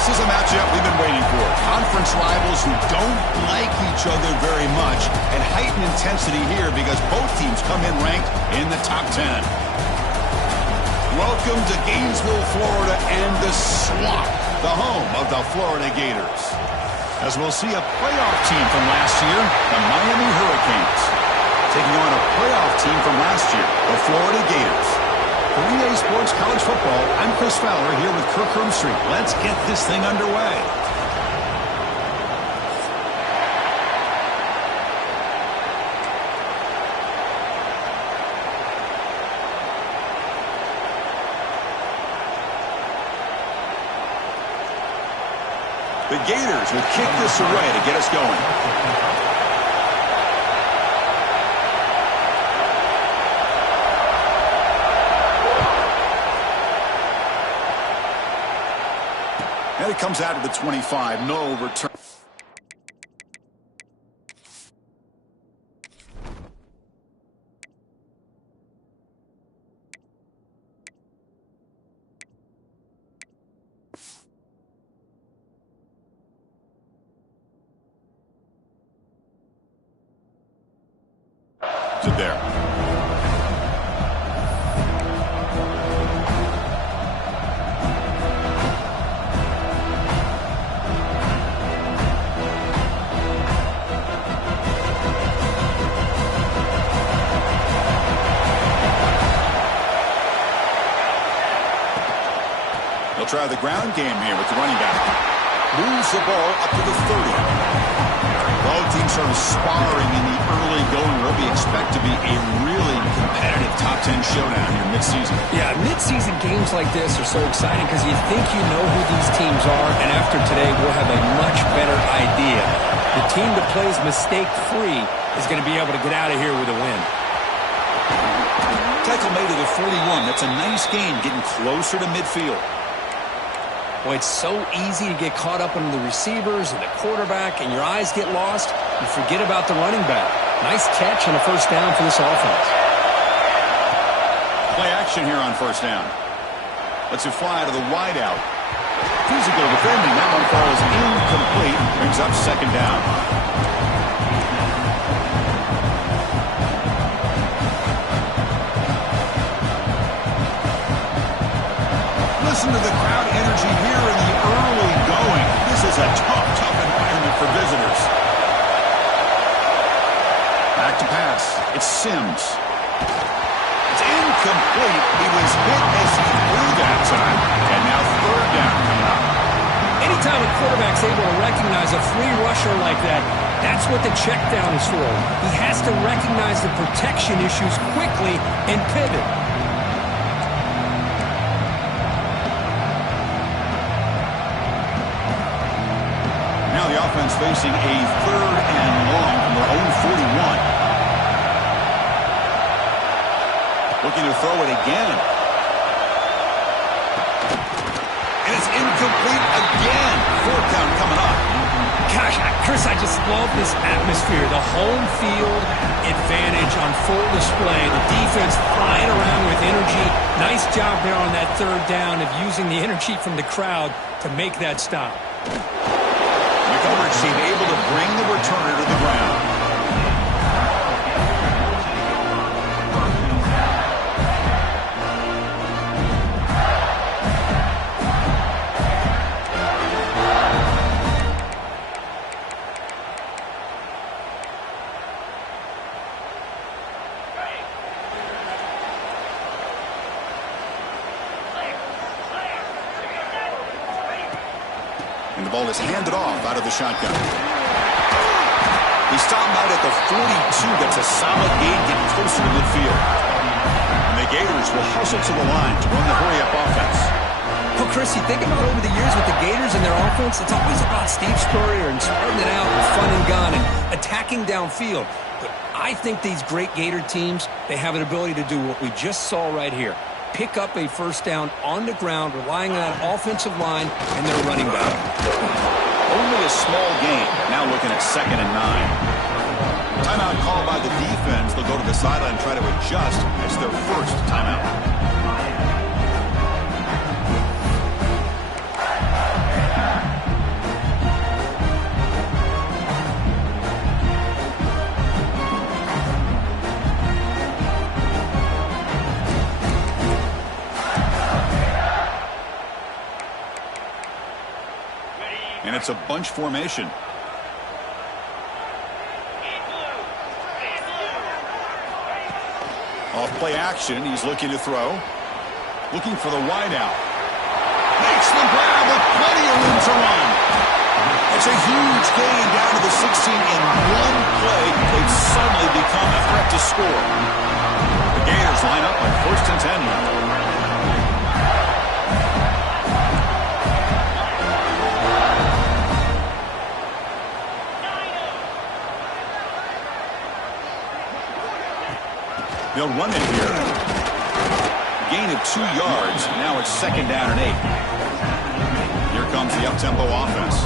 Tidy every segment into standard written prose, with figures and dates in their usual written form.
This is a matchup we've been waiting for. Conference rivals who don't like each other very much, and heightened intensity here because both teams come in ranked in the top 10. Welcome to Gainesville, Florida, and the Swamp, the home of the Florida Gators. As we'll see a playoff team from last year, the Miami Hurricanes, taking on a playoff team from last year, the Florida Gators. For EA Sports College Football, I'm Chris Fowler here with Kirk Herbstreit. Let's get this thing underway. The Gators will kick this away to get us going. And it comes out of the 25. No return. To there. They'll try the ground game here with the running back. Moves the ball up to the 30. Both teams sort of sparring in the early going. What we expect to be a really competitive top 10 showdown here mid-season. Yeah, mid-season games like this are so exciting because you think you know who these teams are, and after today we'll have a much better idea. The team that plays mistake-free is going to be able to get out of here with a win. Tackle made to the 41. That's a nice gain, getting closer to midfield. Boy, it's so easy to get caught up in the receivers and the quarterback, and your eyes get lost. You forget about the running back. Nice catch and a first down for this offense. Play action here on first down. Lets it fly to the wideout. Physical defending. That one falls incomplete. Brings up second down. Listen to the crowd energy here in the early going. This is a tough environment for visitors. Back to pass. It's Sims. It's incomplete. He was hit as he threw that time. And now third down coming up. Anytime a quarterback's able to recognize a free rusher like that, that's what the check down is for. He has to recognize the protection issues quickly and pivot. The offense facing a third and long from their own 41. Looking to throw it again. And it's incomplete again. Fourth down coming up. Gosh, Chris, I just love this atmosphere. The home field advantage on full display. The defense flying around with energy. Nice job there on that third down of using the energy from the crowd to make that stop. Coverage team able to bring the returner to the ground. And the ball is handed off out of the shotgun. He stopped out at the 42. That's a solid gain, getting closer to midfield. And the Gators will hustle to the line to run the hurry-up offense. Well, Chris, you think about over the years with the Gators and their offense, it's always about Steve Spurrier and spreading it out with fun and gun and attacking downfield. But I think these great Gator teams, they have an ability to do what we just saw right here. Pick up a first down on the ground, relying on that offensive line and their running back. Only a small gain. Now looking at 2nd and 9. Timeout called by the defense. They'll go to the sideline and try to adjust. It's their first timeout. That's a bunch formation. Off play action. He's looking to throw. Looking for the wide out. Makes the grab with plenty of room to run. It's a huge gain down to the 16 in one play. They've suddenly become a threat to score. The Gators line up on 1st and 10 now. They'll run it here. Gain of 2 yards. Now it's 2nd down and 8. Here comes the up-tempo offense.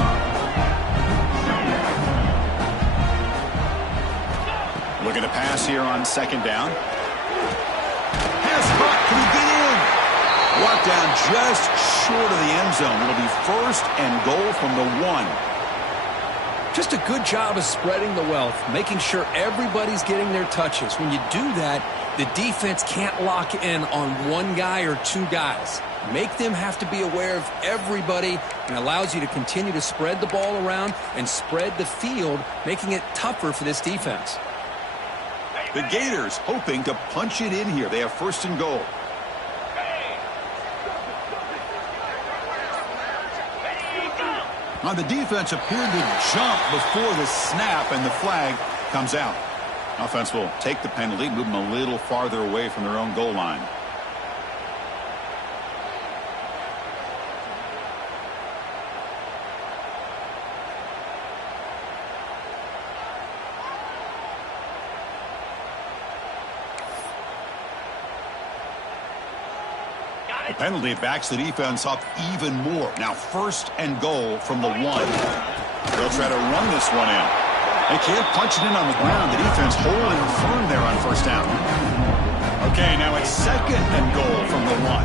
Looking to pass here on 2nd down. Pass caught. Can he get in? Brought down just short of the end zone. It'll be 1st and goal from the 1. Just a good job of spreading the wealth, making sure everybody's getting their touches. When you do that, the defense can't lock in on one guy or 2 guys. Make them have to be aware of everybody, and allows you to continue to spread the ball around and spread the field, making it tougher for this defense. The Gators hoping to punch it in here. They have 1st and goal. Now the defense appeared to jump before the snap, and the flag comes out. Offense will take the penalty, move them a little farther away from their own goal line. The penalty backs the defense up even more. Now 1st and goal from the 1. They'll try to run this one in. They can't punch it in on the ground. The defense holding firm there on 1st down. Okay, now it's 2nd and goal from the 1.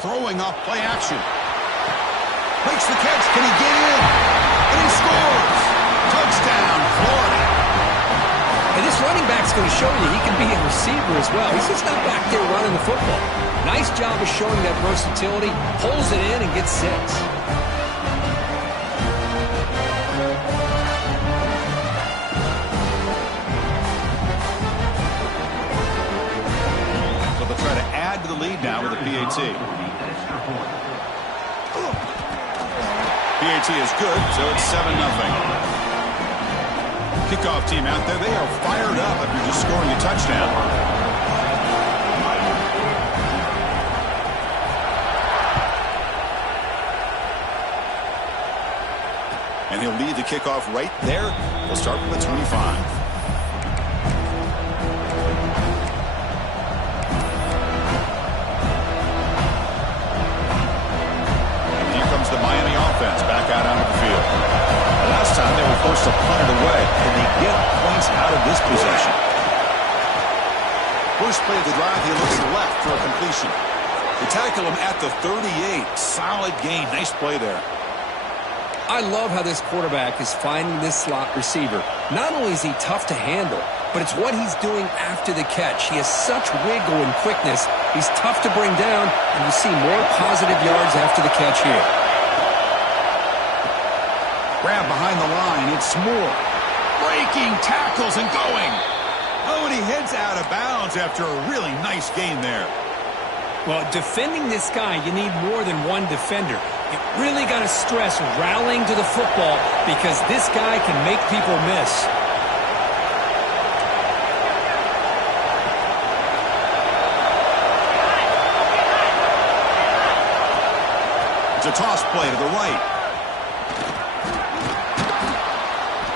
Throwing off play action. Makes the catch. Can he get in? And he scores! Touchdown, Florida. And this running back's going to show you he can be a receiver as well. He's just not back there running the football. Nice job of showing that versatility. Pulls it in and gets 6. So they'll try to add to the lead now with a PAT. PAT is good, so it's 7-0. Kickoff team out there, they are fired up after just scoring a touchdown. And he'll lead the kickoff right there. We'll start from the 25. The Miami offense back out onto the field. Last time they were forced to punt it away, and they get points out of this possession. First play of the drive, he looks left for a completion. They tackle him at the 38. Solid gain. Nice play there. I love how this quarterback is finding this slot receiver. Not only is he tough to handle, but it's what he's doing after the catch. He has such wiggle and quickness. He's tough to bring down, and you see more positive yards after the catch here. Grab behind the line. It's Moore. Breaking tackles and going. Oh, and he heads out of bounds after a really nice gain there. Well, defending this guy, you need more than one defender. You really got to stress rallying to the football because this guy can make people miss. It's a toss play to the right.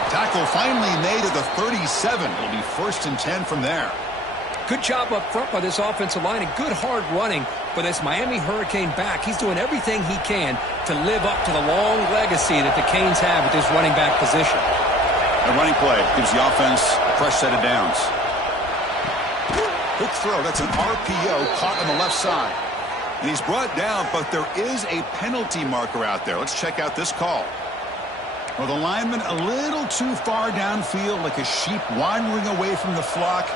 Tackle finally made at the 37. It'll be 1st and 10 from there. Good job up front by this offensive line and good hard running for this Miami Hurricane back. He's doing everything he can to live up to the long legacy that the Canes have at this running back position. A running play gives the offense a fresh set of downs. Quick throw. That's an RPO caught on the left side. And he's brought down, but there is a penalty marker out there. Let's check out this call. Well, the lineman a little too far downfield, like a sheep wandering away from the flock.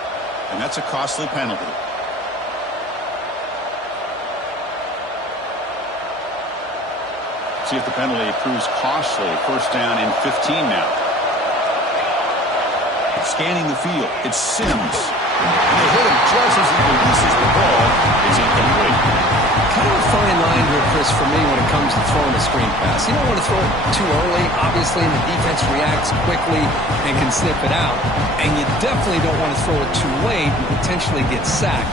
And that's a costly penalty. See if the penalty proves costly. First down and 15 now. Scanning the field. It's Sims. And they hit him just as he releases the ball. It's incomplete. Kind of a fine line here, Chris, for me when it comes to throwing a screen pass. You don't want to throw it too early. Obviously, the defense reacts quickly and can snip it out. And you definitely don't want to throw it too late and potentially get sacked.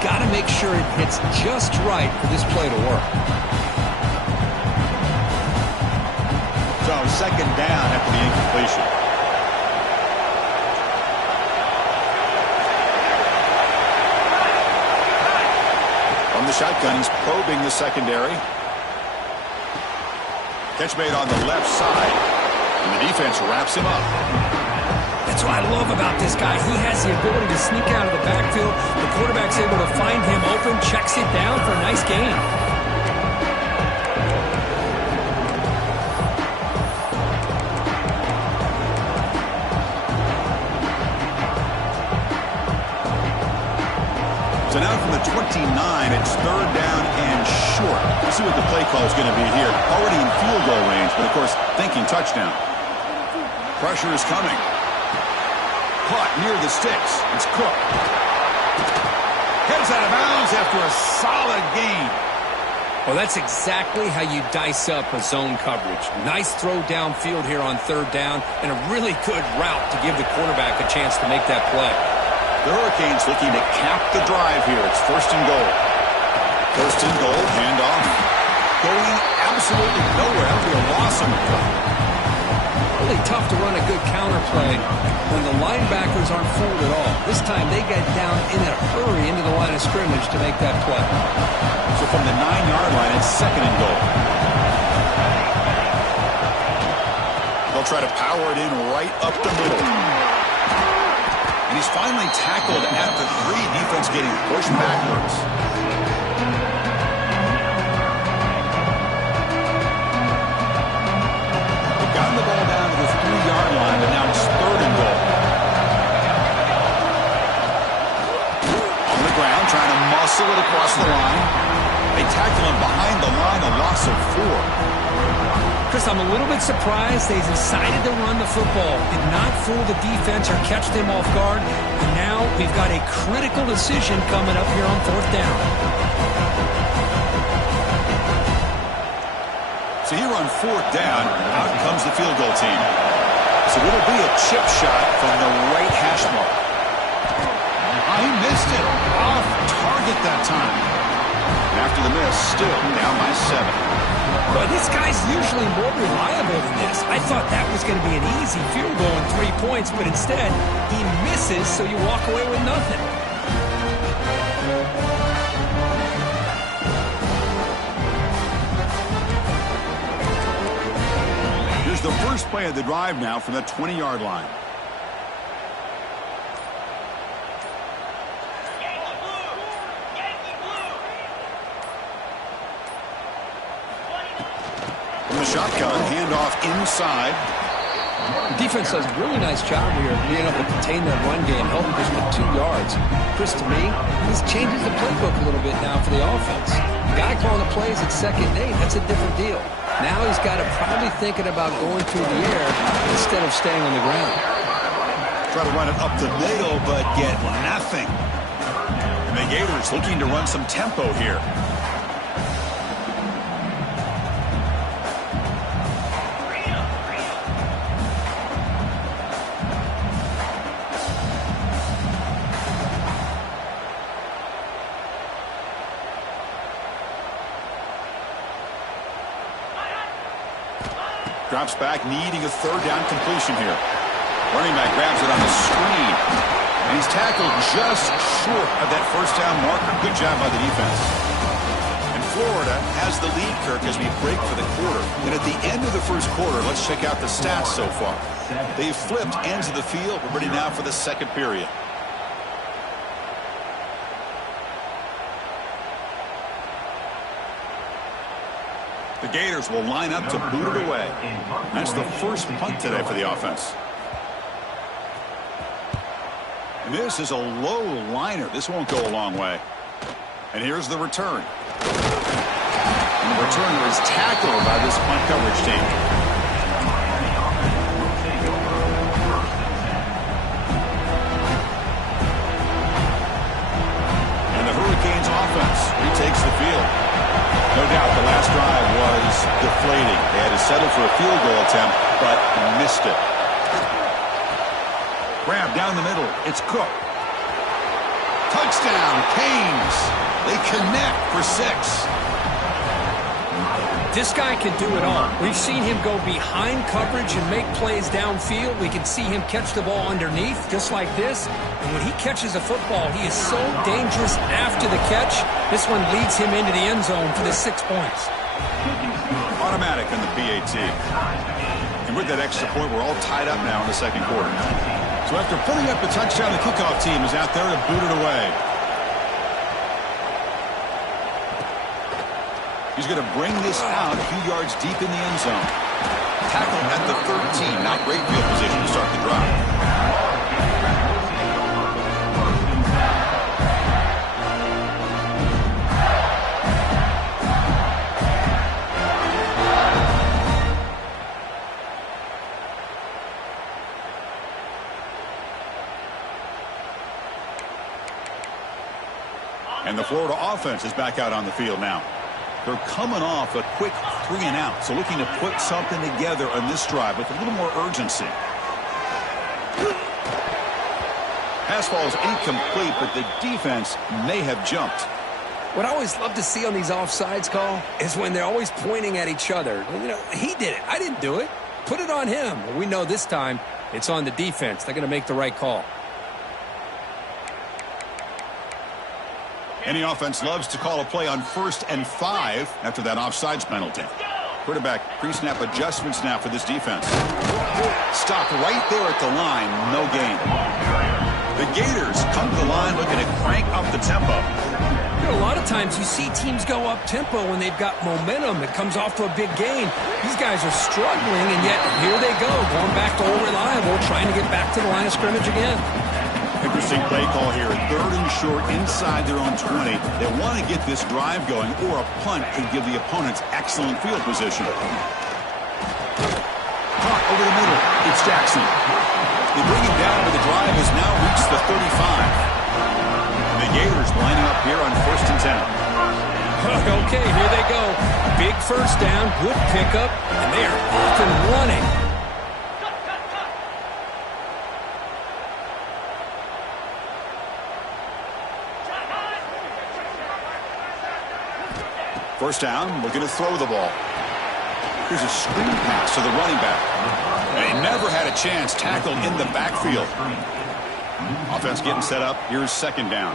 Got to make sure it hits just right for this play to work. So second down after the incompletion. From the shotgun, he's probing the secondary. Catch made on the left side, and the defense wraps him up. That's what I love about this guy. He has the ability to sneak out of the backfield. The quarterback's able to find him open, checks it down for a nice gain. So now from the 29, it's third down and short. Let's see what the play call is going to be here. Already in field goal range, but of course, thinking touchdown. Pressure is coming. Caught near the sticks. It's Cook. Heads out of bounds after a solid gain. Well, that's exactly how you dice up a zone coverage. Nice throw downfield here on third down, and a really good route to give the quarterback a chance to make that play. The Hurricanes looking to cap the drive here. It's first and goal. First and goal, handoff. Going absolutely nowhere. That'll be a loss on the play. Really tough to run a good counter play when the linebackers aren't fooled at all. This time they get down in a hurry into the line of scrimmage to make that play. So from the 9-yard line, it's second and goal. They'll try to power it in right up the middle. And he's finally tackled at the 3. Defense getting pushed backwards. They've gotten the ball down to the 3-yard line, but now it's third and goal. On the ground, trying to muscle it across the line. They tackle him behind the line, a loss of 4. Chris, I'm a little bit surprised they decided to run the football. Did not fool the defense or catch them off guard. And now we've got a critical decision coming up here on fourth down. So here on fourth down, out comes the field goal team. So it'll be a chip shot from the right hash mark. He missed it. Off target that time. And after the miss, still down by 7. But this guy's usually more reliable than this. I thought that was going to be an easy field goal and 3 points, but instead, he misses, so you walk away with nothing. Here's the first play of the drive now from the 20-yard line. From the shotgun, handoff inside. The defense does a really nice job here of being able to contain that run game, helping just with 2 yards. Chris, to me, this changes the playbook a little bit now for the offense. The guy calling the plays at 2nd and 8, that's a different deal. Now he's got to probably thinking about going through the air instead of staying on the ground. Try to run it up the middle, but get nothing. And the Gators looking to run some tempo here. Drops back, needing a third down completion here. Running back grabs it on the screen. And he's tackled just short of that first down marker. Good job by the defense. And Florida has the lead, Kirk, as we break for the quarter. And at the end of the first quarter, let's check out the stats so far. They've flipped ends of the field. We're ready now for the second period. The Gators will line up to boot it away. That's the first punt today for the offense. This is a low liner. This won't go a long way. And here's the return. And the returner is tackled by this punt coverage team. And the Hurricanes offense retakes the field. No doubt the last drive was deflating. They had to settle for a field goal attempt, but missed it. Grab down the middle. It's Cook. Touchdown, Canes. They connect for 6. This guy can do it all. We've seen him go behind coverage and make plays downfield. We can see him catch the ball underneath, just like this. And when he catches a football, he is so dangerous after the catch. This one leads him into the end zone for the 6 points. Automatic on the PAT. And with that extra point, we're all tied up now in the second quarter. So after putting up a touchdown, the kickoff team is out there to boot it away. He's going to bring this out a few yards deep in the end zone. Tackle at the 13. Not great field position to start the drive. And the Florida offense is back out on the field now. They're coming off a quick 3 and out, so looking to put something together on this drive with a little more urgency. Pass ball is incomplete, but the defense may have jumped. What I always love to see on these offsides call is when they're always pointing at each other. You know, he did it. I didn't do it. Put it on him. We know this time it's on the defense. They're going to make the right call. Any offense loves to call a play on 1st and 5 after that offsides penalty. Quarterback pre-snap adjustments now for this defense. Stopped right there at the line, no gain. The Gators come to the line looking to crank up the tempo. You know, a lot of times you see teams go up tempo when they've got momentum. It comes off to a big gain. These guys are struggling, and yet here they go, going back to old reliable, trying to get back to the line of scrimmage again. Interesting play call here. 3rd and short inside their own 20. They want to get this drive going, or a punt could give the opponents excellent field position. Caught over the middle. It's Jackson. They bring him down, but the drive has now reached the 35. And the Gators lining up here on 1st and 10. Okay, here they go. Big first down, good pickup, and they are off and running. First down, looking to throw the ball. Here's a screen pass to the running back. And he never had a chance, tackled in the backfield. Offense getting set up. Here's 2nd down.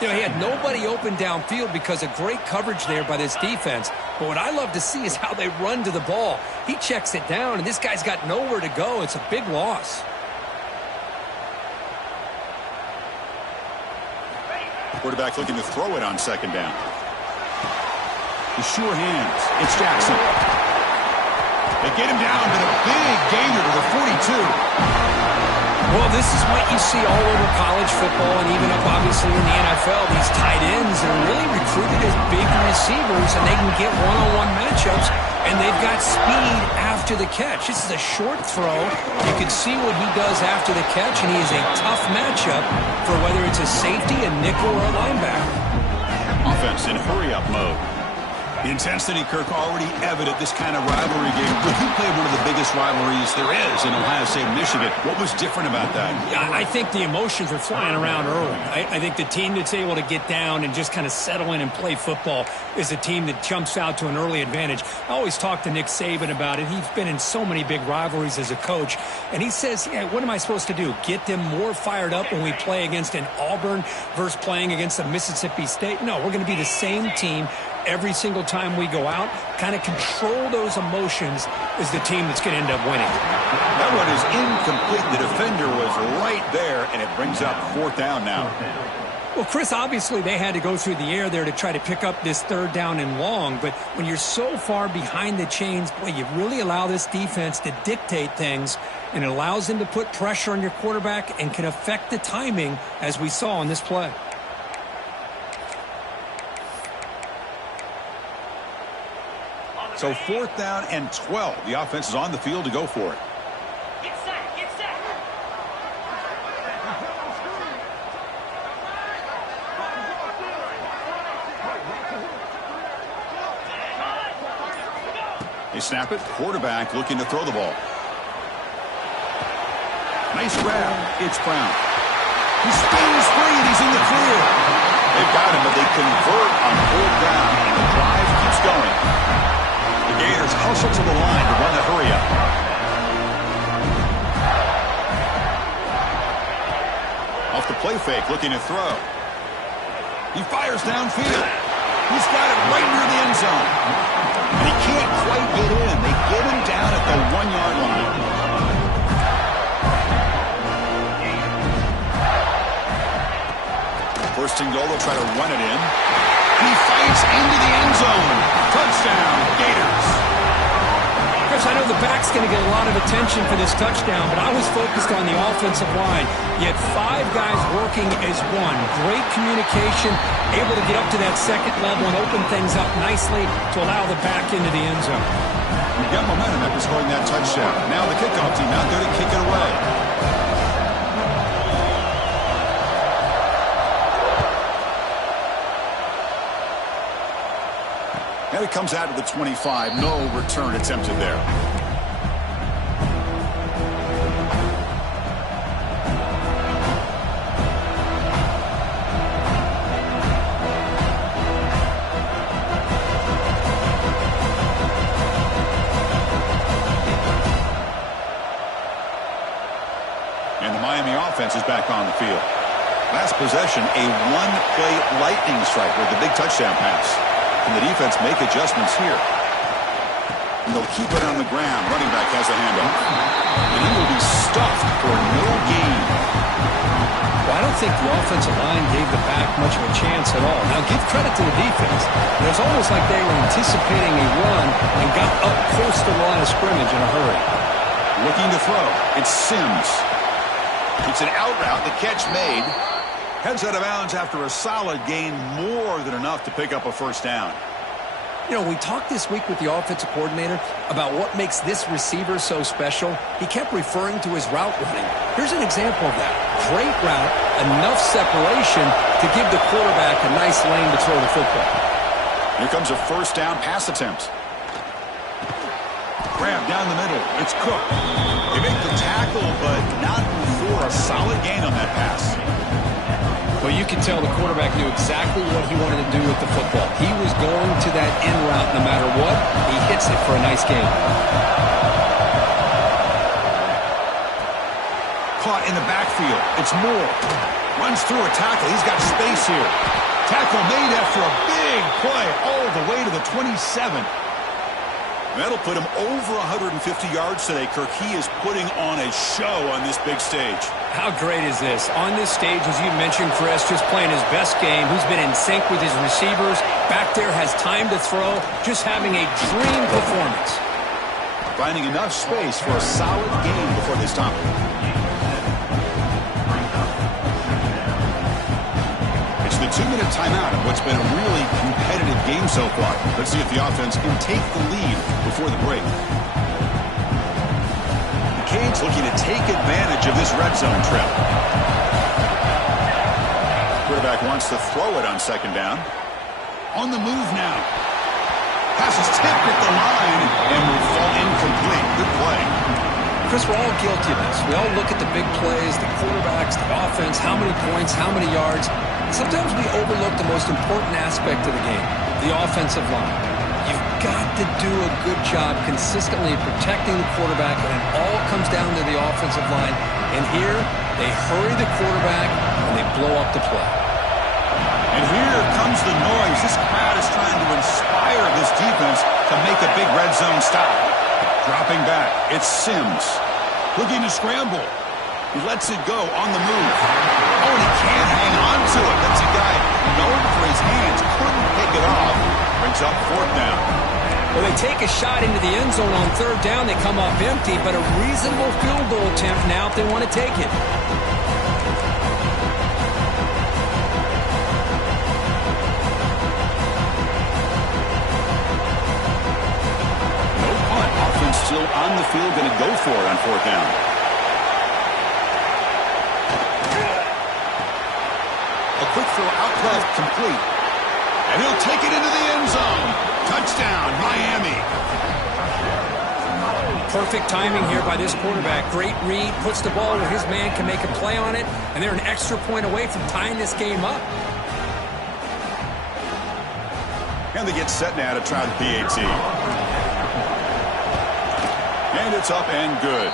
You know, he had nobody open downfield because of great coverage there by this defense. But what I love to see is how they run to the ball. He checks it down, and this guy's got nowhere to go. It's a big loss. Quarterback looking to throw it on 2nd down. The sure hands. It's Jackson. They get him down, but a big gainer to the 42. Well, this is what you see all over college football and even up, obviously, in the NFL. These tight ends are really recruited as big receivers, and they can get one-on-one matchups, and they've got speed after the catch. This is a short throw. You can see what he does after the catch, and he is a tough matchup for whether it's a safety, a nickel, or a linebacker. Offense in hurry-up mode. The intensity, Kirk, already evident this kind of rivalry game. But you played one of the biggest rivalries there is in Ohio State, Michigan. What was different about that? Yeah, I think the emotions are flying around early. I think the team that's able to get down and just kind of settle in and play football is a team that jumps out to an early advantage. I always talk to Nick Saban about it. He's been in so many big rivalries as a coach. And he says, yeah, what am I supposed to do? Get them more fired up when we play against an Auburn versus playing against a Mississippi State? No, we're going to be the same team every single time we go out. Kind of control those emotions is the team that's going to end up winning. That one is incomplete. The defender was right there, and it brings up 4th down now. Well, Chris, obviously they had to go through the air there to try to pick up this third down and long, but when you're so far behind the chains, boy, you really allow this defense to dictate things, and it allows them to put pressure on your quarterback and can affect the timing, as we saw on this play. So 4th down and 12. The offense is on the field to go for it. Get set, get set. They snap it. Quarterback looking to throw the ball. Nice grab. It's Brown. He spins free and he's in the clear. They've got him, but they convert on 4th down, and the drive keeps going. The Gators hustle to the line to run the hurry up. Off the play fake, looking to throw. He fires downfield. He's got it right near the end zone. And he can't quite get in. They get him down at the 1-yard line. First and goal, they'll try to run it in. And he fights into the end zone. Touchdown, Gators. Chris, I know the back's going to get a lot of attention for this touchdown, but I was focused on the offensive line. You had 5 guys working as one. Great communication, able to get up to that second level and open things up nicely to allow the back into the end zone. We've got momentum after scoring that touchdown. Now the kickoff team out there to kick it away. And it comes out to the 25. No return attempted there. And the Miami offense is back on the field. Last possession, a one-play lightning strike with the big touchdown pass. And the defense make adjustments here. And they'll keep it on the ground. Running back has the handoff. And he will be stuffed for no gain. Well, I don't think the offensive line gave the back much of a chance at all. Now, give credit to the defense. It was almost like they were anticipating a run and got up close to the line of scrimmage in a hurry. Looking to throw. It's Sims. It's an out route. The catch made. Heads out of bounds after a solid gain, more than enough to pick up a first down. You know, we talked this week with the offensive coordinator about what makes this receiver so special. He kept referring to his route running. Here's an example of that. Great route, enough separation to give the quarterback a nice lane to throw the football. Here comes a first down pass attempt. Grab down the middle. It's Cook. They make the tackle, but not before a solid gain on that pass. Well, you can tell the quarterback knew exactly what he wanted to do with the football. He was going to that in route no matter what. He hits it for a nice gain. Caught in the backfield. It's Moore. Runs through a tackle. He's got space here. Tackle made after a big play all the way to the 27. That'll put him over 150 yards today, Kirk. He is putting on a show on this big stage. How great is this? On this stage, as you mentioned, Chris, just playing his best game. He's been in sync with his receivers. Back there, has time to throw. Just having a dream performance. Finding enough space for a solid game before they stop him. It's the 2-minute timeout of what's been a really competitive game so far. Let's see if the offense can take the lead before the break. The Canes looking to take advantage of this red zone trip. Quarterback wants to throw it on second down. On the move now. Pass is tipped at the line and will fall incomplete. Good play. Chris, we're all guilty of this. We all look at the big plays, the quarterbacks, the offense, how many points, how many yards. Sometimes we overlook the most important aspect of the game, the offensive line. You've got to do a good job consistently protecting the quarterback, and it all comes down to the offensive line. And here, they hurry the quarterback, and they blow up the play. And here comes the noise. This crowd is trying to inspire this defense to make a big red zone stop. Dropping back, it's Sims. Looking to scramble. He lets it go on the move. Oh, and he can't hang on to it. That's a guy known for his hands. Couldn't pick it off. Brings up fourth down. Well, they take a shot into the end zone on third down. They come up empty, but a reasonable field goal attempt now if they want to take it. No punt. Offense still on the field, going to go for it on fourth down. A quick throw out left, complete. And he'll take it into the end zone. Touchdown, Miami. Perfect timing here by this quarterback. Great read, puts the ball where his man can make a play on it, and they're an extra point away from tying this game up. And they get set now to try the PAT. And it's up and good.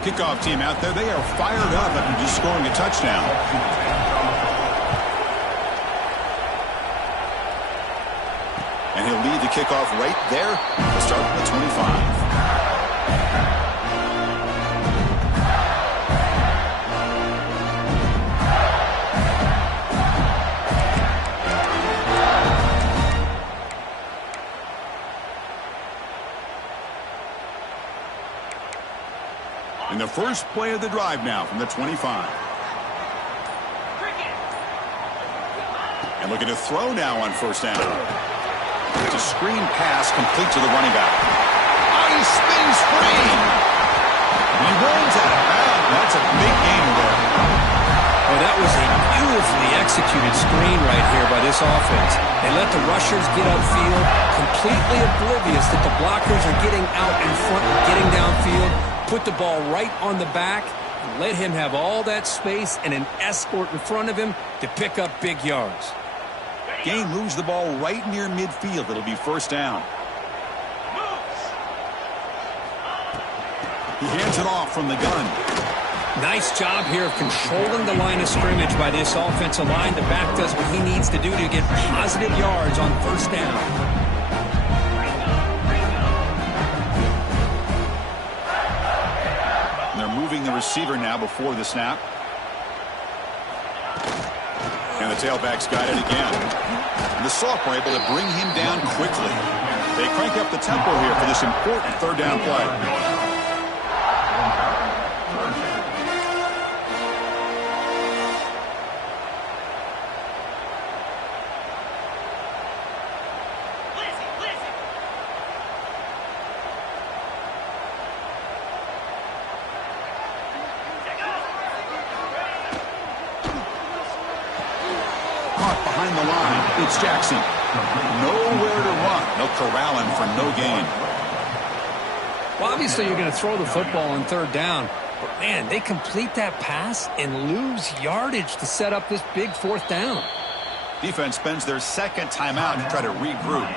Kickoff team out there, they are fired up after just scoring a touchdown. And he'll lead the kickoff right there to start at the 25. In the first play of the drive now from the 25. And looking to throw now on first down. It's a screen pass complete to the running back. Oh, he spins free. He runs out of bounds. That's a big gain there. Well, that was a beautifully executed screen right here by this offense. They let the rushers get upfield, completely oblivious that the blockers are getting out in front and getting downfield. Put the ball right on the back, and let him have all that space and an escort in front of him to pick up big yards. Gain moves the ball right near midfield. It'll be first down. He hands it off from the gun. Nice job here of controlling the line of scrimmage by this offensive line. The back does what he needs to do to get positive yards on first down. Moving the receiver now before the snap. And the tailback's got it again. And the sophomore able to bring him down quickly. They crank up the tempo here for this important third down play. Behind the line, it's Jackson. Nowhere to run. They'll corral him for no gain. Well, obviously you're going to throw the football on third down. But, man, they complete that pass and lose yardage to set up this big fourth down. Defense spends their second timeout to try to regroup.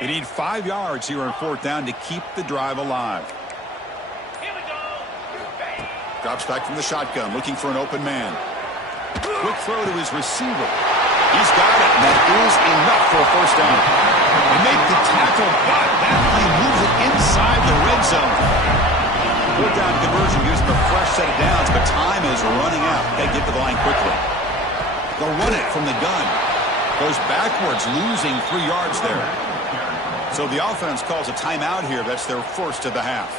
They need 5 yards here on fourth down to keep the drive alive. Drops back from the shotgun, looking for an open man. Quick throw to his receiver. He's got it, and that is enough for a first down. They make the tackle, but that play moves it inside the red zone. Fourth down conversion gives them a fresh set of downs, but time is running out. They get to the line quickly. They'll run it from the gun. Goes backwards, losing 3 yards there. So the offense calls a timeout here. That's their first of the half.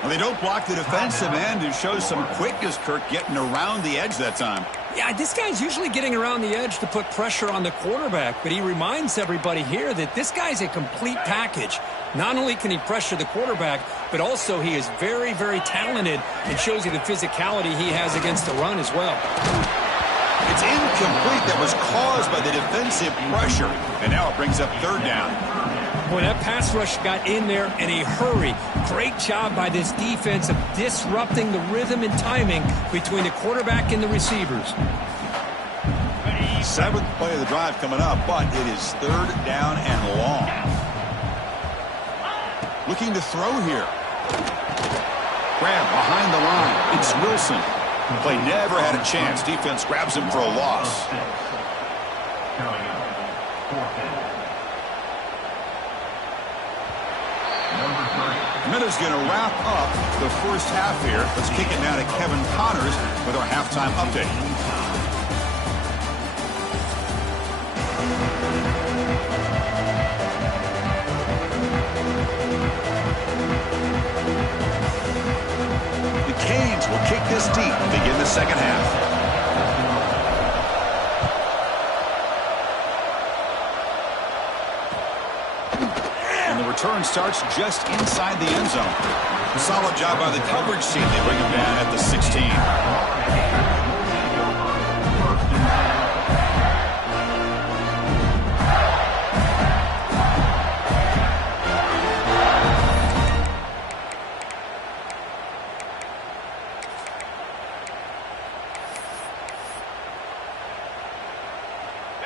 Well, they don't block the defensive end, who shows some quickness, Kirk, getting around the edge that time. Yeah, this guy's usually getting around the edge to put pressure on the quarterback, but he reminds everybody here that this guy's a complete package. Not only can he pressure the quarterback, but also he is very, very talented and shows you the physicality he has against the run as well. It's incomplete. That was caused by the defensive pressure, and now it brings up third down. Boy, that pass rush got in there in a hurry. Great job by this defense of disrupting the rhythm and timing between the quarterback and the receivers. Seventh play of the drive coming up, but it is third down and long. Looking to throw here. Grab behind the line. It's Wilson. Play never had a chance. Defense grabs him for a loss. Minute's going to wrap up the first half here. Let's kick it now to Kevin Connors with our halftime update. The Canes will kick this deep and begin the second half. Return starts just inside the end zone. A solid job by the coverage team. They bring him down at the 16.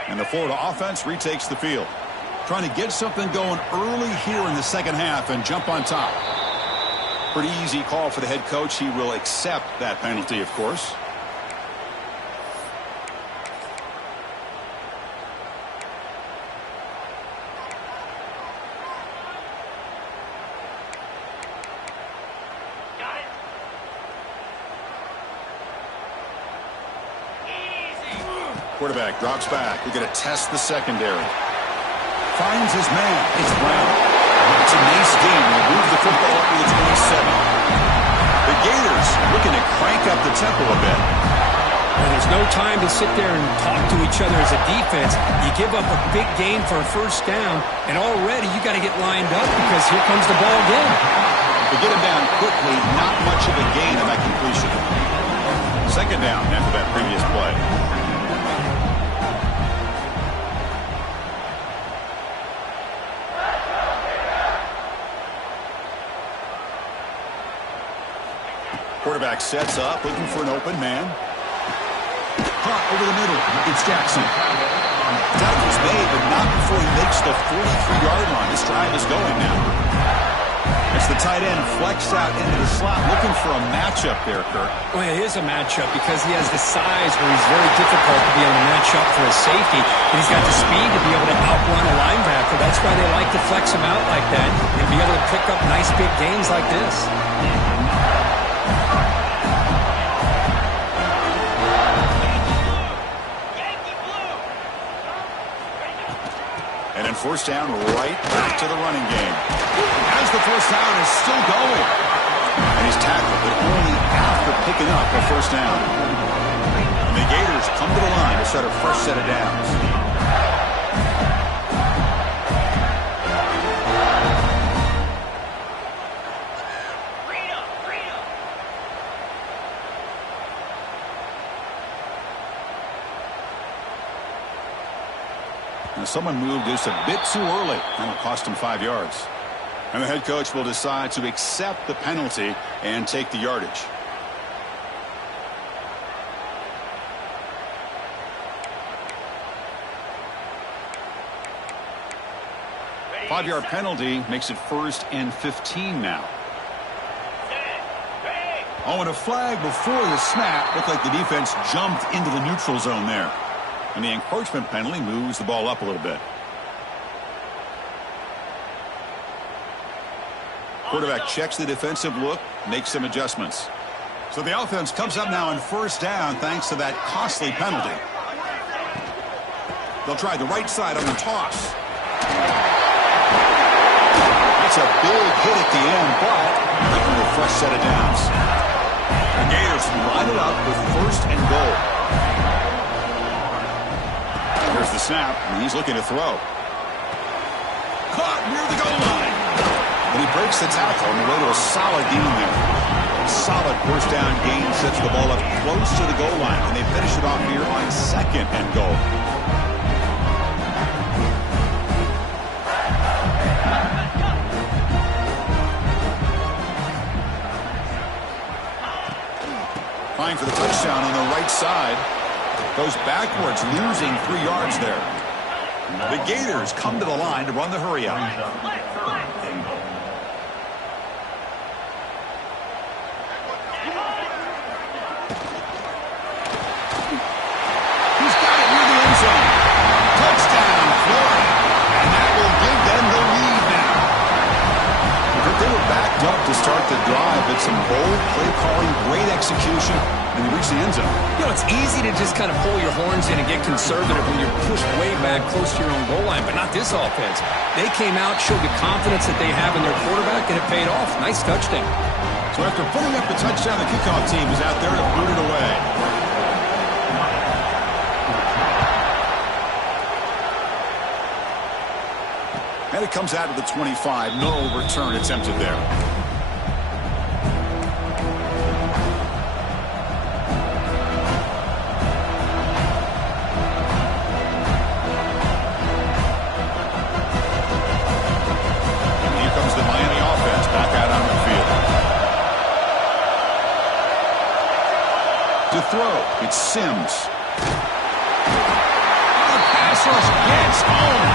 And the Florida offense retakes the field. Trying to get something going early here in the second half and jump on top. Pretty easy call for the head coach. He will accept that penalty, of course. Got it. Easy. Quarterback drops back. We're going to test the secondary. Finds his man. It's Brown. It's a nice game. They move the football up to the 27. The Gators looking to crank up the tempo a bit. And there's no time to sit there and talk to each other as a defense. You give up a big gain for a first down, and already you got to get lined up because here comes the ball again. They get him down quickly. Not much of a gain on that completion. Second down after that previous play. Quarterback sets up, looking for an open man. Caught over the middle. It's Jackson. Tackle's made, but not before he makes the 43-yard line. This drive is going now. It's the tight end flexed out into the slot, looking for a matchup there, Kirk. Well, it is a matchup because he has the size where he's very difficult to be able to match up for his safety. And he's got the speed to be able to outrun a linebacker. That's why they like to flex him out like that and be able to pick up nice big gains like this. And then first down, right back to the running game. As the first down is still going. And he's tackled, but only after picking up a first down. And the Gators come to the line to start a fresh set of downs. Now someone moved just a bit too early. That'll cost him 5 yards. And the head coach will decide to accept the penalty and take the yardage. Five-yard penalty makes it 1st and 15 now. Oh, and a flag before the snap. Looked like the defense jumped into the neutral zone there. And the encroachment penalty moves the ball up a little bit. Quarterback checks the defensive look, makes some adjustments. So the offense comes up now on first down thanks to that costly penalty. They'll try the right side on the toss. That's a big hit at the end, but looking for a fresh set of downs. The Gators line it up with 1st and goal. Here's the snap, and he's looking to throw. Caught near the goal line. And he breaks the tackle on the way to a solid gain there. Solid first down gain sets the ball up close to the goal line, and they finish it off here on 2nd and goal. Trying for the touchdown on the right side. Goes backwards, losing 3 yards there. The Gators come to the line to run the hurry up. He's got it near the end zone. Touchdown, Florida. And that will give them the lead now. They were backed up to start the drive, but some bold play calling, great execution, and they reached the end zone. You know, it's easy to just kind of pull your horns in and get conservative when you're pushed way back close to your own goal line, but not this offense. They came out, showed the confidence that they have in their quarterback, and it paid off. Nice touchdown. So after putting up the touchdown, the kickoff team is out there to boot it away. And it comes out of the 25. No return attempted there. And here comes the Miami offense back out on the field. To throw, it's Sims. The pass rush gets home.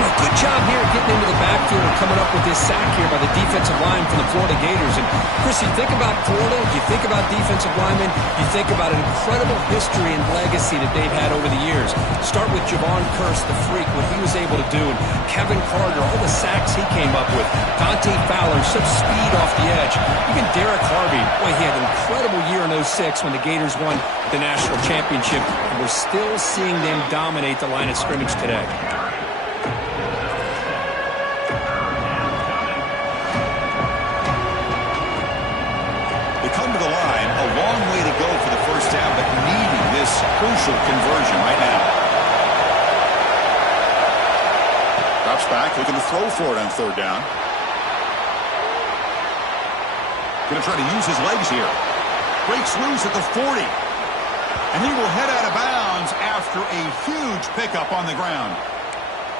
Well, good job here getting into the backfield and coming up with this sack here by the defensive line from the Florida Gators. And, Chris, you think about Florida, you think about defensive linemen, you think about an incredible history and legacy that they've had over the years. Start with Javon Kearse, the freak, what he was able to do, and Kevin Carter, all the sacks he came up with. Dante Fowler, such speed off the edge. Even Derek Harvey, boy, he had an incredible year in 06 when the Gators won the national championship. And we're still seeing them dominate the line of scrimmage today. Come to the line, a long way to go for the first down, but needing this crucial conversion right now. Drops back, looking to throw for it on 3rd down. Going to try to use his legs here. Breaks loose at the 40. And he will head out of bounds after a huge pickup on the ground.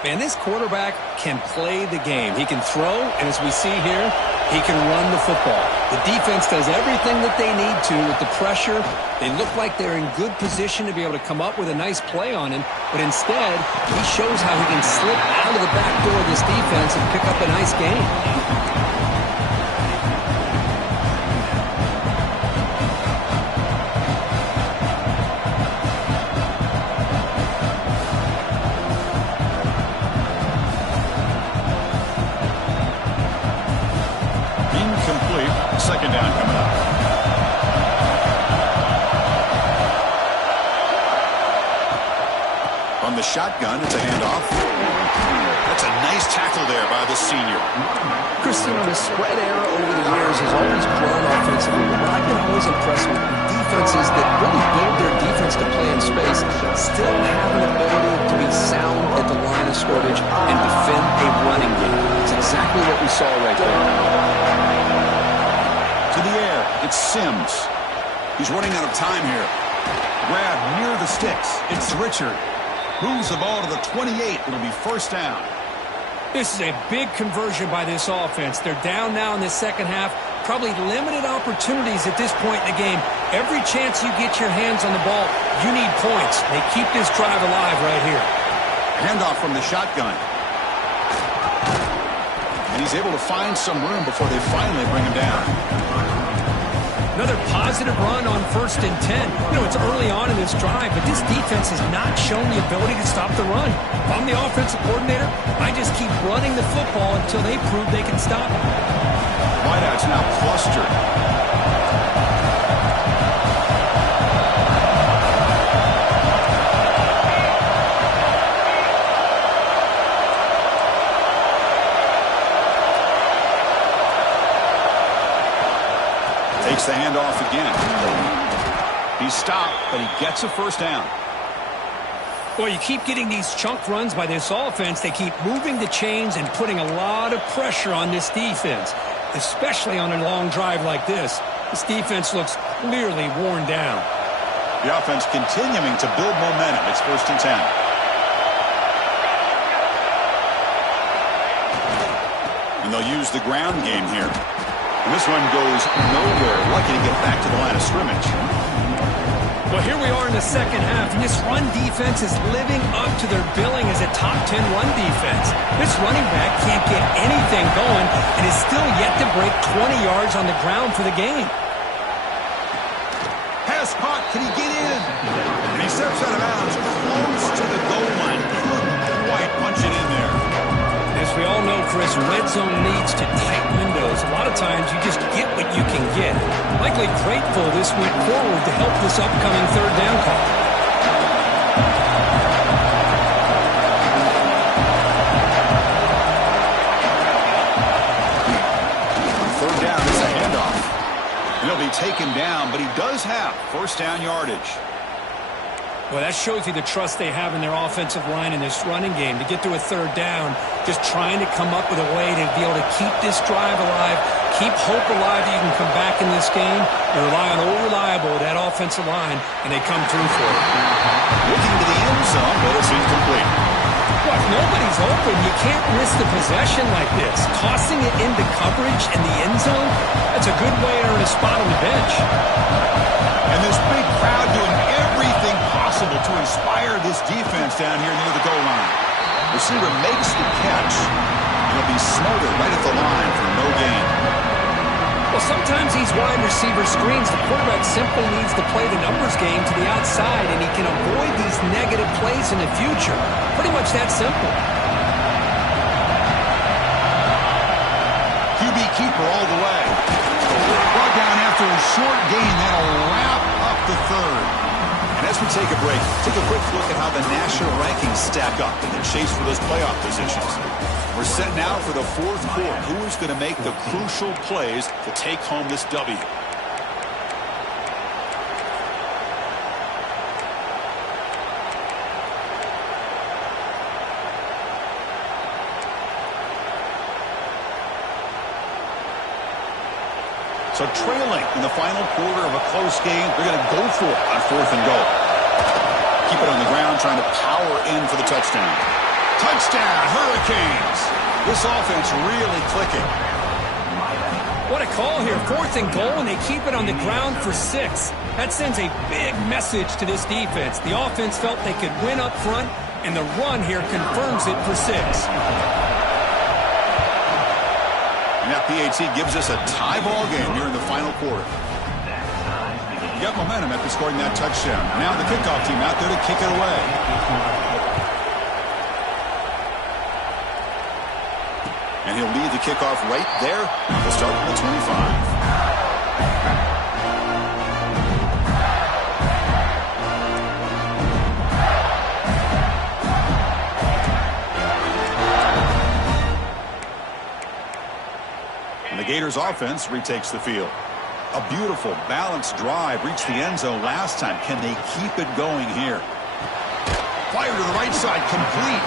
Man, this quarterback can play the game. He can throw, and as we see here, he can run the football. The defense does everything that they need to with the pressure. They look like they're in good position to be able to come up with a nice play on him, but instead, he shows how he can slip out of the back door of this defense and pick up a nice gain. Second down coming up. On the shotgun, it's a handoff. That's a nice tackle there by the senior. Christian, the spread era over the years has always grown offensively, but I've been always impressed with defenses that really build their defense to play in space, still have an ability to be sound at the line of scrimmage and defend a running game. It's exactly what we saw right there. To the air, it's Sims. He's running out of time here. Grab near the sticks. It's Richard. Moves the ball to the 28. It'll be first down. This is a big conversion by this offense. They're down now in the second half. Probably limited opportunities at this point in the game. Every chance you get your hands on the ball, you need points. They keep this drive alive right here. Handoff from the shotgun. And he's able to find some room before they finally bring him down. Another positive run on 1st and 10. You know, it's early on in this drive, but this defense has not shown the ability to stop the run. If I'm the offensive coordinator, I just keep running the football until they prove they can stop it. Wideouts now clustered. Takes the handoff again. He's stopped, but he gets a first down. Well, you keep getting these chunk runs by this offense. They keep moving the chains and putting a lot of pressure on this defense, especially on a long drive like this. This defense looks clearly worn down. The offense continuing to build momentum. It's 1st and 10. And they'll use the ground game here. And this one goes nowhere. Lucky to get back to the line of scrimmage. Well, here we are in the the second half, and this run defense is living up to their billing as a top 10 run defense. This running back can't get anything going and is still yet to break 20 yards on the ground for the game. Pass caught. Can he get in? And he steps out of bounds close to the goal line. Couldn't quite punch it in there. As we all know, Chris, red zone leads to tight windows. A lot of times you just get what you can get. Likely grateful this went forward to help this upcoming third down call. Third down is a handoff. He'll be taken down, but he does have first down yardage. Well, that shows you the trust they have in their offensive line in this running game. To get to a third down, just trying to come up with a way to be able to keep this drive alive, keep hope alive that you can come back in this game. You rely on old reliable, that offensive line, and they come through for it. Looking to the end zone, but it's incomplete. Well, if nobody's open, you can't miss the possession like this. Tossing it into coverage in the end zone, that's a good way to earn a spot on the bench. And this big crowd doing everything possible to inspire this defense down here near the goal line. Receiver makes the catch. He'll be smothered right at the line for no gain. Well, sometimes these wide receiver screens, the quarterback simply needs to play the numbers game to the outside, and he can avoid these negative plays in the future. Pretty much that simple. QB keeper all the way. Brought down after a short gain. That'll wrap up the third. And as we take a break, take a quick look at how the national rankings stack up in the chase for those playoff positions. We're set now for the fourth quarter. Who is going to make the crucial plays to take home this W? So trailing in the final quarter of a close game, they're going to go for it on fourth and goal. Keep it on the ground, trying to power in for the touchdown. Touchdown, Hurricanes! This offense really clicking. What a call here. Fourth and goal, and they keep it on the ground for 6. That sends a big message to this defense. The offense felt they could win up front, and the run here confirms it for 6. And that PAT gives us a tie ball game here in the final quarter. You got momentum after scoring that touchdown. Now the kickoff team out there to kick it away. And he'll lead the kickoff right there. He'll start at the 25. The Gators offense retakes the field. A beautiful, balanced drive reached the end zone last time. Can they keep it going here? Fire to the right side, complete.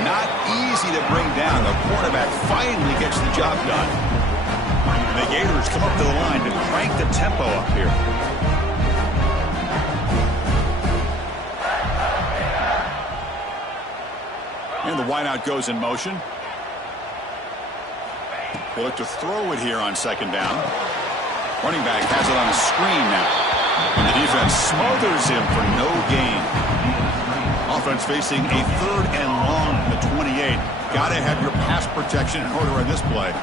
Not easy to bring down. The quarterback finally gets the job done. And the Gators come up to the line to crank the tempo up here. And the wideout goes in motion. They look to throw it here on second down. Running back has it on a screen now. And the defense smothers him for no gain. Offense facing a third and long from the 28. Got to have your pass protection in order on this play.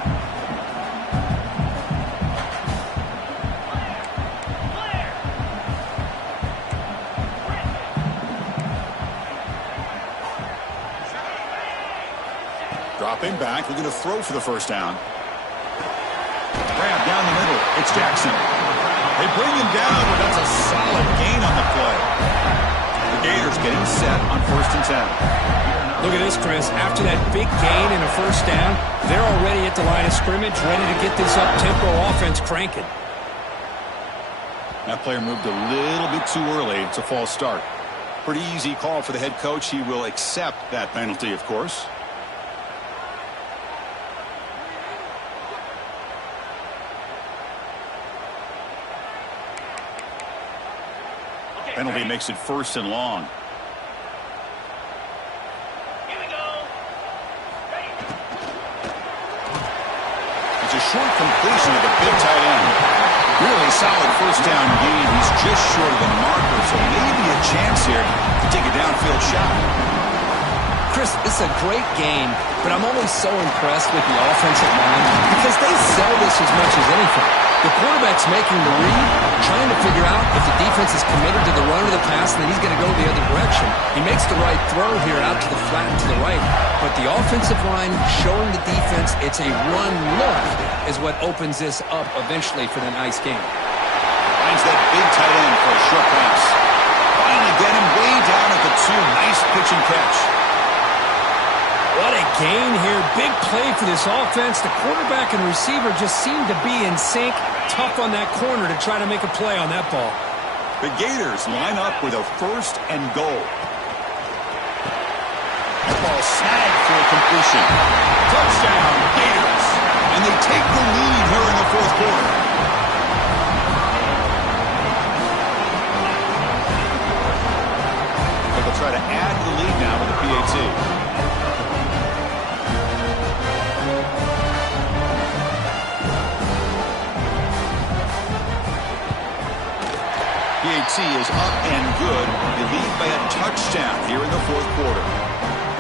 Dropping back, looking to throw for the first down. Grab down the middle. It's Jackson. They bring him down, but that's a solid gain on the play. The Gators getting set on first and 10. Look at this, Chris. After that big gain and a first down, they're already at the line of scrimmage, ready to get this up-tempo offense cranking. That player moved a little bit too early. It's a false start. Pretty easy call for the head coach. He will accept that penalty, of course. Penalty makes it first and long. Here we go. Ready. It's a short completion of the big tight end. Really solid first down gain. He's just short of the marker, so maybe a chance here to take a downfield shot. Chris, this is a great game, but I'm always so impressed with the offensive line because they sell this as much as anything. The quarterback's making the read, trying to figure out if the defense is committed to the run or the pass, and then he's going to go the other direction. He makes the right throw here out to the flat and to the right, but the offensive line showing the defense it's a run look is what opens this up eventually for the nice game. Finds that big tight end for a short pass. Finally get him way down at the 2. Nice pitch and catch. What a gain here. Big play for this offense. The quarterback and receiver just seem to be in sync. Tough on that corner to try to make a play on that ball. The Gators line up with a 1st and goal. That ball snagged for a completion. Touchdown, Gators. And they take the lead here in the 4th quarter. They'll try to add to the lead now with the PAT. PAT is up and good. They lead by a touchdown here in the 4th quarter.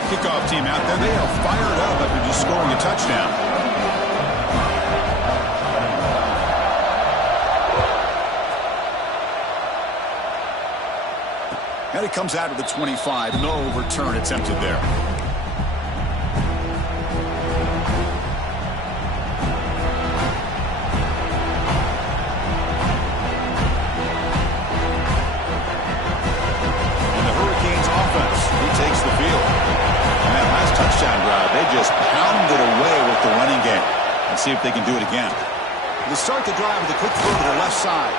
Kickoff team out there, they are fired up after just scoring a touchdown. And it comes out of the 25. No return attempted there. Just pounded away with the running game. Let's see if they can do it again. They start the drive with a quick throw to the left side.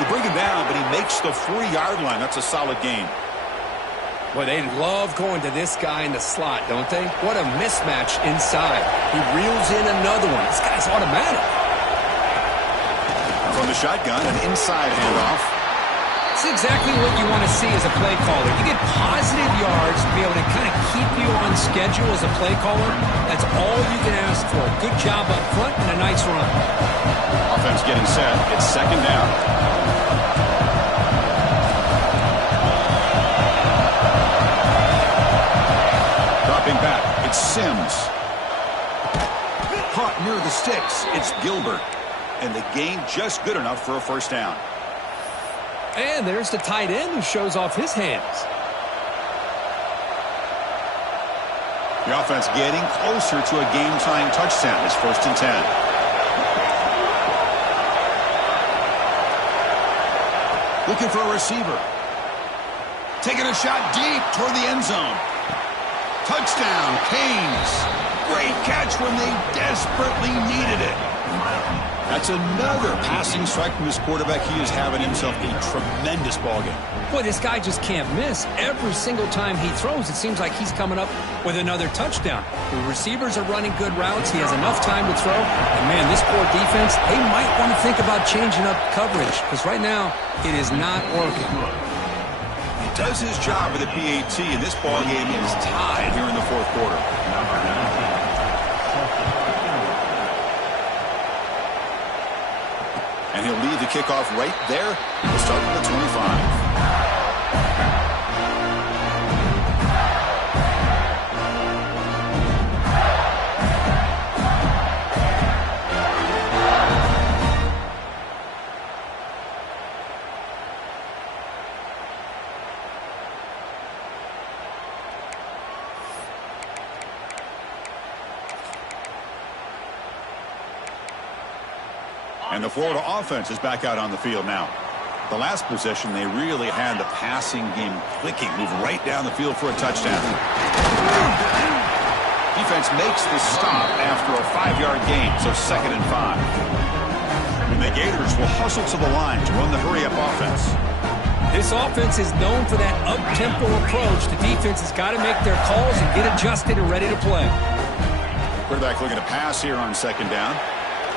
They bring him down, but he makes the 4-yard line. That's a solid gain. Well, they love going to this guy in the slot, don't they? What a mismatch inside. He reels in another one. This guy's automatic. From the shotgun, an inside handoff. It's exactly what you want to see as a play caller. You get positive yards to be able to kind of keep you on schedule as a play caller. That's all you can ask for. Good job up front and a nice run. Offense getting set. It's 2nd down. Dropping back. It's Sims. Caught near the sticks. It's Gilbert. And the gain just good enough for a 1st down. And there's the tight end who shows off his hands. The offense getting closer to a game-tying touchdown. It's 1st and 10. Looking for a receiver. Taking a shot deep toward the end zone. Touchdown, Canes. Great catch when they desperately needed it. That's another passing strike from his quarterback. He is having himself a tremendous ballgame. Boy, this guy just can't miss. Every single time he throws, it seems like he's coming up with another touchdown. The receivers are running good routes. He has enough time to throw. And, man, this poor defense, they might want to think about changing up coverage because right now it is not working. He does his job with the PAT, and this ballgame is tied here in the 4th quarter. And he'll lead the kickoff right there. We'll start with the 25. And the Florida offense is back out on the field now. The last possession, they really had the passing game clicking, move right down the field for a touchdown. Defense makes the stop after a 5-yard gain, so 2nd and 5. And the Gators will hustle to the line to run the hurry-up offense. This offense is known for that up-tempo approach. The defense has got to make their calls and get adjusted and ready to play. Quarterback looking to pass here on 2nd down.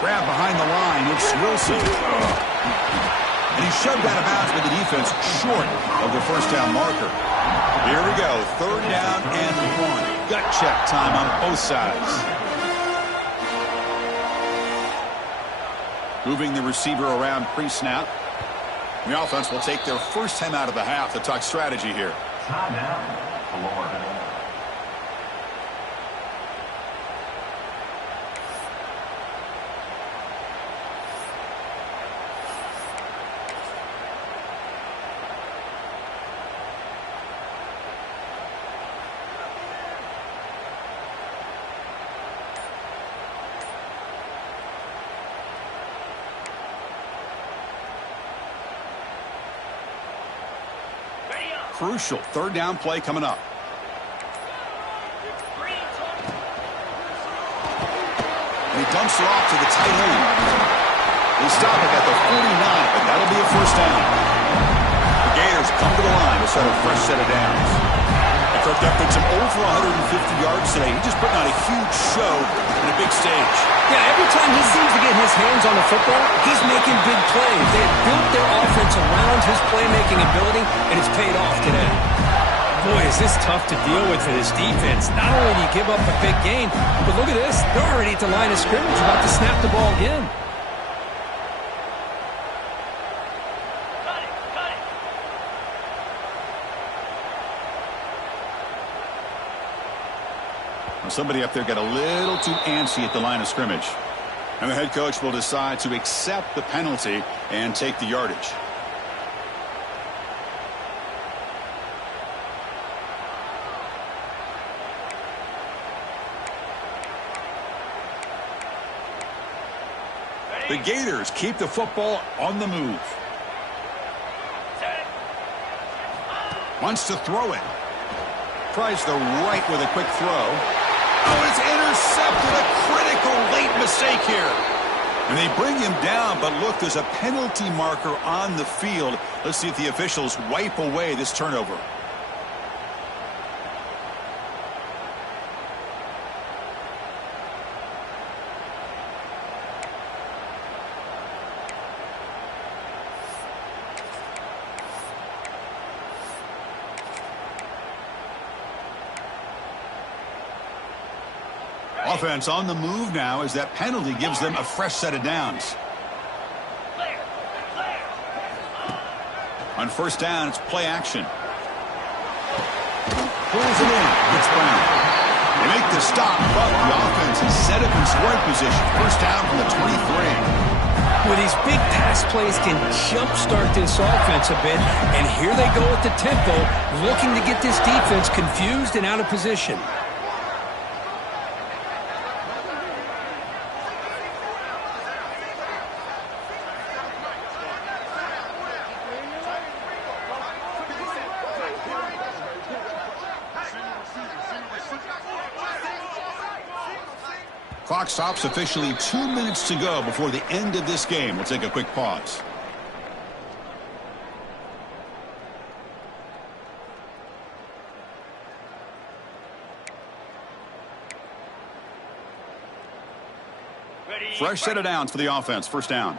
Grab behind the line, it's Wilson. And he's shoved out of bounds with the defense short of the 1st down marker. Here we go, 3rd down and 1. Gut check time on both sides. Moving the receiver around pre-snap. The offense will take their first time out of the half to talk strategy here. Timeout, Florida. Crucial third down play coming up. And he dumps it off to the tight end. They stop it at the 49, but that'll be a first down. The Gators come to the line to start a fresh set of downs. And Kirk Effingham over 150 yards today. He just putting on a huge show in a big stage. Yeah, every time he seems to get his hands on the football, he's making big plays. They have built their offense around his playmaking ability, and it's paid off today. Boy, is this tough to deal with for this defense. Not only do you give up a big gain, but look at this. They're already at the line of scrimmage about to snap the ball again. Somebody up there got a little too antsy at the line of scrimmage. And the head coach will decide to accept the penalty and take the yardage. The Gators keep the football on the move. Wants to throw it. Tries the right with a quick throw. Oh, it's intercepted. A critical late mistake here. And they bring him down, but look, there's a penalty marker on the field. Let's see if the officials wipe away this turnover. Offense on the move now as that penalty gives them a fresh set of downs. On first down, it's play action. Pulls it in. It's Brown. They make the stop, but the offense is set up in scoring position. First down from the 23. With these big pass plays can jumpstart this offense a bit, and here they go at the tempo, looking to get this defense confused and out of position. Clock stops officially 2 minutes to go before the end of this game. We'll take a quick pause. Fresh set of downs for the offense. First down.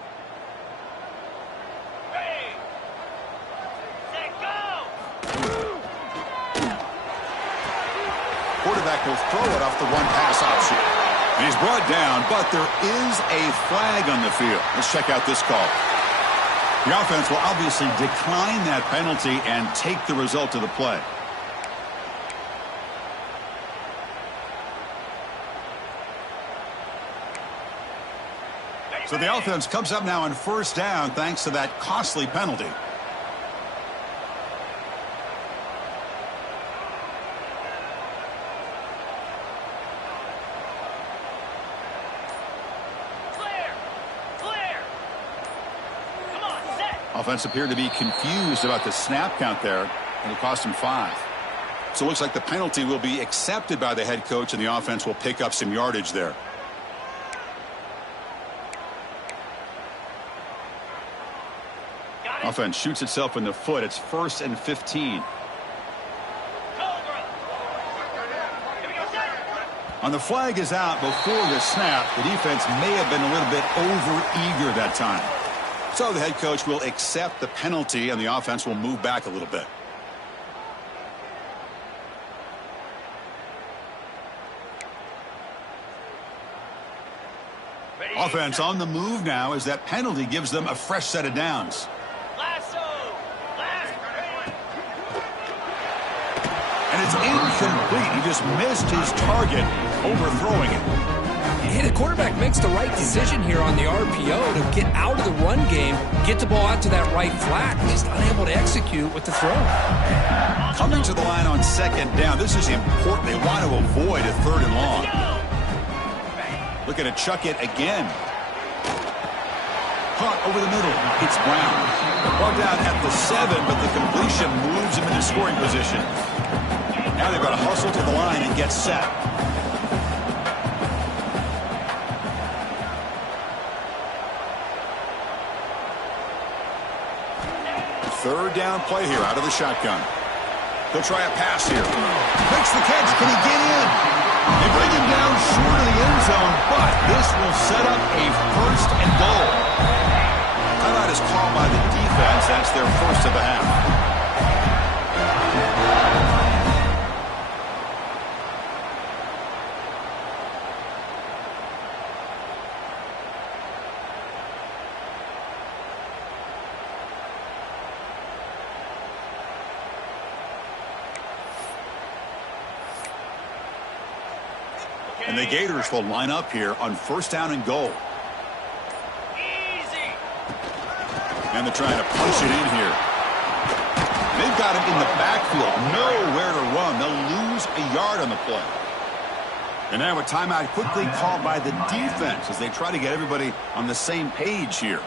Quarterback will throw it off the one pass option. And he's brought down, but there is a flag on the field. Let's check out this call. The offense will obviously decline that penalty and take the result of the play. So the offense comes up now on first down thanks to that costly penalty. Offense appeared to be confused about the snap count there, and it cost him 5. So it looks like the penalty will be accepted by the head coach, and the offense will pick up some yardage there. Offense shoots itself in the foot. It's 1st and 15. On the flag is out before the snap. The defense may have been a little bit over-eager that time. So the head coach will accept the penalty, and the offense will move back a little bit. Offense on the move now as that penalty gives them a fresh set of downs. Lasso. And it's incomplete. He just missed his target, overthrowing it. Hey, the quarterback makes the right decision here on the RPO to get out of the run game, get the ball out to that right flat, just unable to execute with the throw. Coming to the line on second down, this is important. They want to avoid a third and long. Looking to chuck it again. Caught over the middle. It's Brown. Brought down at the 7, but the completion moves him into scoring position. Now they've got to hustle to the line and get set. Third down play here out of the shotgun. He'll try a pass here. Makes the catch. Can he get in? They bring him down short of the end zone, but this will set up a first and goal. Timeout is called by the defense. That's their first of the half. And the Gators will line up here on first down and goal. Easy. And they're trying to punch it in here. They've got him in the backfield. Nowhere to run. They'll lose a yard on the play. And now a timeout quickly called by the defense as they try to get everybody on the same page here.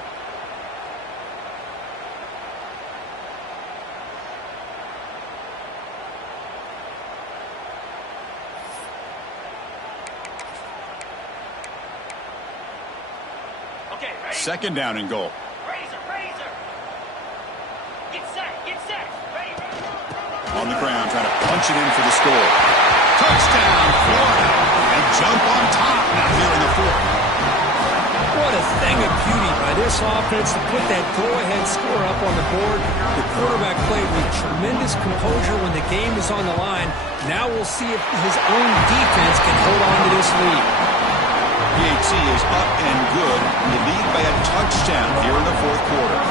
Second down and goal. Razor. Get set. On the ground, trying to punch it in for the score. Touchdown, Florida. And jump on top now here in the fourth. What a thing of beauty by this offense to put that go-ahead score up on the board. The quarterback played with tremendous composure when the game was on the line. Now we'll see if his own defense can hold on to this lead. PAT is up and good. They lead by a touchdown here in the fourth quarter.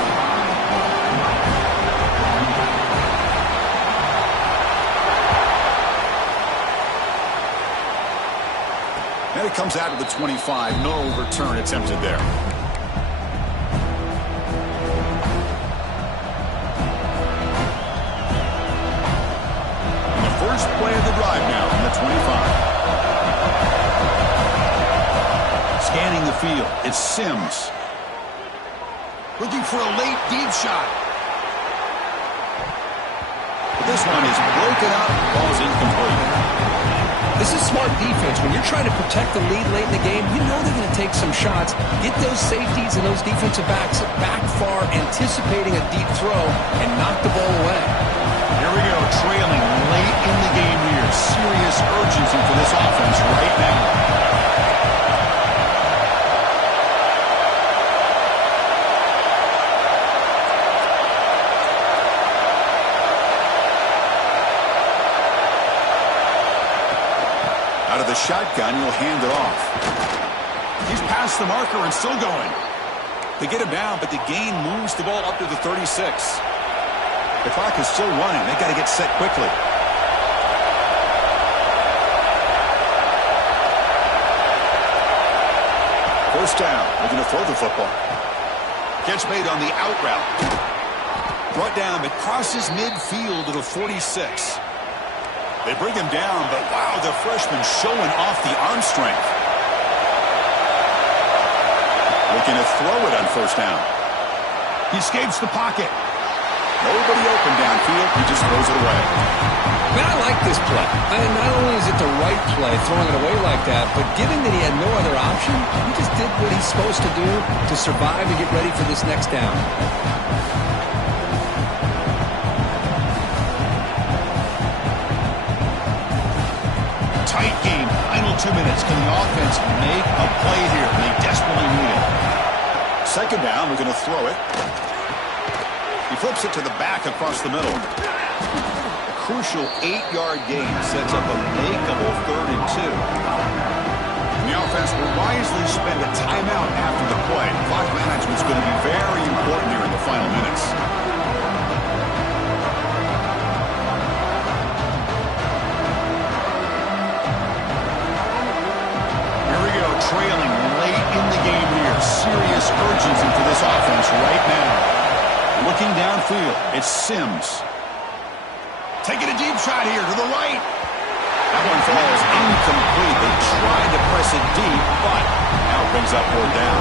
And it comes out of the 25. No return attempted there. And the first play of the drive now from the 25. Scanning the field, it's Sims. Looking for a late deep shot. But this one is broken up. Ball's incomplete. This is smart defense. When you're trying to protect the lead late in the game, you know they're going to take some shots. Get those safeties and those defensive backs back far, anticipating a deep throw, and knock the ball away. Here we go, trailing late in the game here. Serious urgency for this offense right now. Out of the shotgun, he'll hand it off. He's past the marker and still going. They get him down, but the gain moves the ball up to the 36. The clock is still running. They've got to get set quickly. First down. Looking to throw the football. Catch made on the out route. Brought down, but crosses midfield to the 46. They bring him down, but wow, the freshman showing off the arm strength. Looking to throw it on first down. He escapes the pocket. Nobody open downfield. He just throws it away. Man, I like this play. Not only is it the right play, throwing it away like that, but given that he had no other option, he just did what he's supposed to do to survive and get ready for this next down. Tight game, final 2 minutes. Can the offense make a play here? They desperately need it. Second down, we're going to throw it. He flips it to the back across the middle. A crucial 8-yard gain sets up a makeable 3rd and 2. And the offense will wisely spend a timeout after the play. Clock management is going to be very important here in the final minutes. downfield. It's Sims. Taking a deep shot here to the right. That one falls incomplete. They tried to press it deep, but now it brings up 4th down.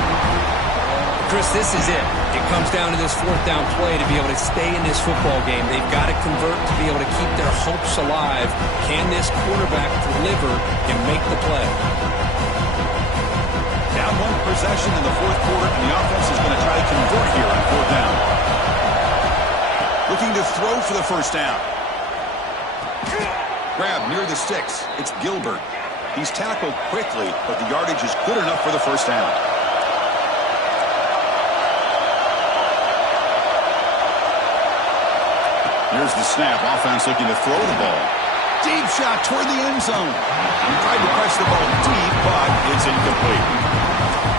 Chris, this is it. It comes down to this 4th down play to be able to stay in this football game. They've got to convert to be able to keep their hopes alive. Can this quarterback deliver and make the play? Down 1 possession in the 4th quarter, and the offense is going to try to convert here on 4th down. Looking to throw for the 1st down. Grab near the sticks. It's Gilbert. He's tackled quickly, but the yardage is good enough for the 1st down. Here's the snap. Offense looking to throw the ball. Deep shot toward the end zone. He tried to press the ball deep, but it's incomplete.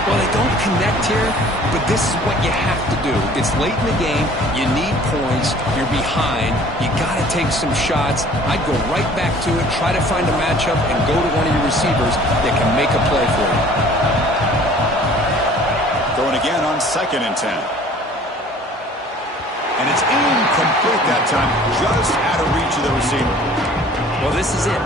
Well, they don't connect here, but this is what you have to do. It's late in the game. You need points. You're behind. You got to take some shots. I'd go right back to it, try to find a matchup, and go to one of your receivers that can make a play for you. Throwing again on 2nd and 10. And it's incomplete that time, just out of reach of the receiver. Well, this is it.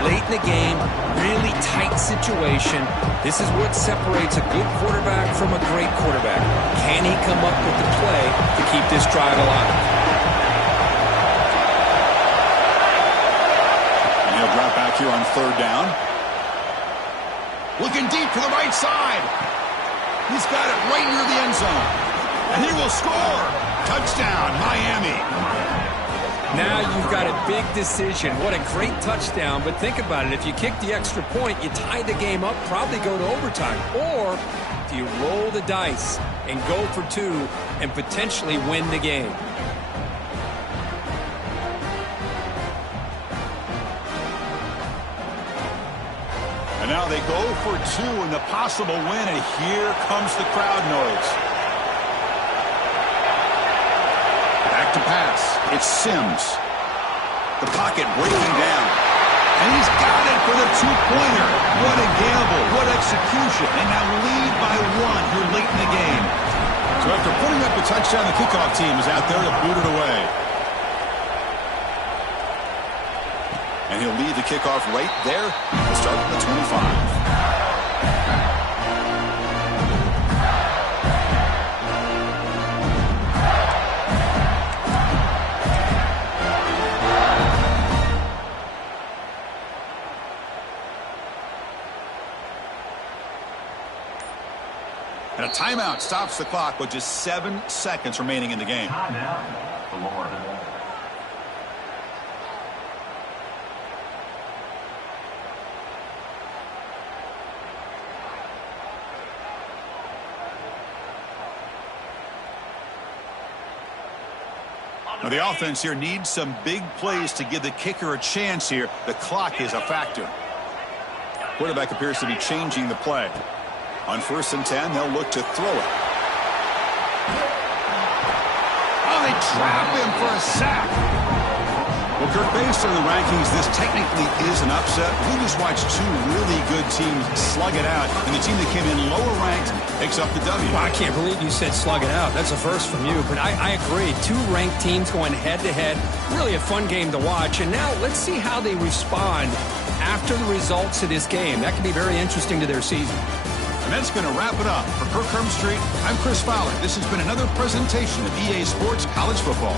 Late in the game, really tight situation. This is what separates a good quarterback from a great quarterback. Can he come up with the play to keep this drive alive? And he'll drop back here on 3rd down. Looking deep to the right side. He's got it right near the end zone. And he will score. Touchdown, Miami. Now you've got a big decision. What a great touchdown, but think about it. If you kick the extra point, you tie the game up, probably go to overtime. Or do you roll the dice and go for 2 and potentially win the game? And now they go for 2 and the possible win, and here comes the crowd noise. Back to pass. It's Sims. The pocket breaking down. And he's got it for the 2-pointer. What a gamble. What execution. And now lead by 1 here late in the game. So after putting up the touchdown, the kickoff team is out there to boot it away. And he'll lead the kickoff right there. We'll start from the 25. And a timeout stops the clock with just 7 seconds remaining in the game. Timeout, Florida. Now the offense here needs some big plays to give the kicker a chance here. The clock is a factor. Quarterback appears to be changing the play. On 1st and 10, they'll look to throw it. Oh, they trap him for a sack. Well, Kirk, based on the rankings, this technically is an upset. We just watched 2 really good teams slug it out, and the team that came in lower ranked picks up the W. Well, I can't believe you said slug it out. That's a first from you, but I agree. 2 ranked teams going head-to-head. Really a fun game to watch. And now let's see how they respond after the results of this game. That could be very interesting to their season. And that's going to wrap it up. For Kirk Herbstreit, I'm Chris Fowler. This has been another presentation of EA Sports College Football.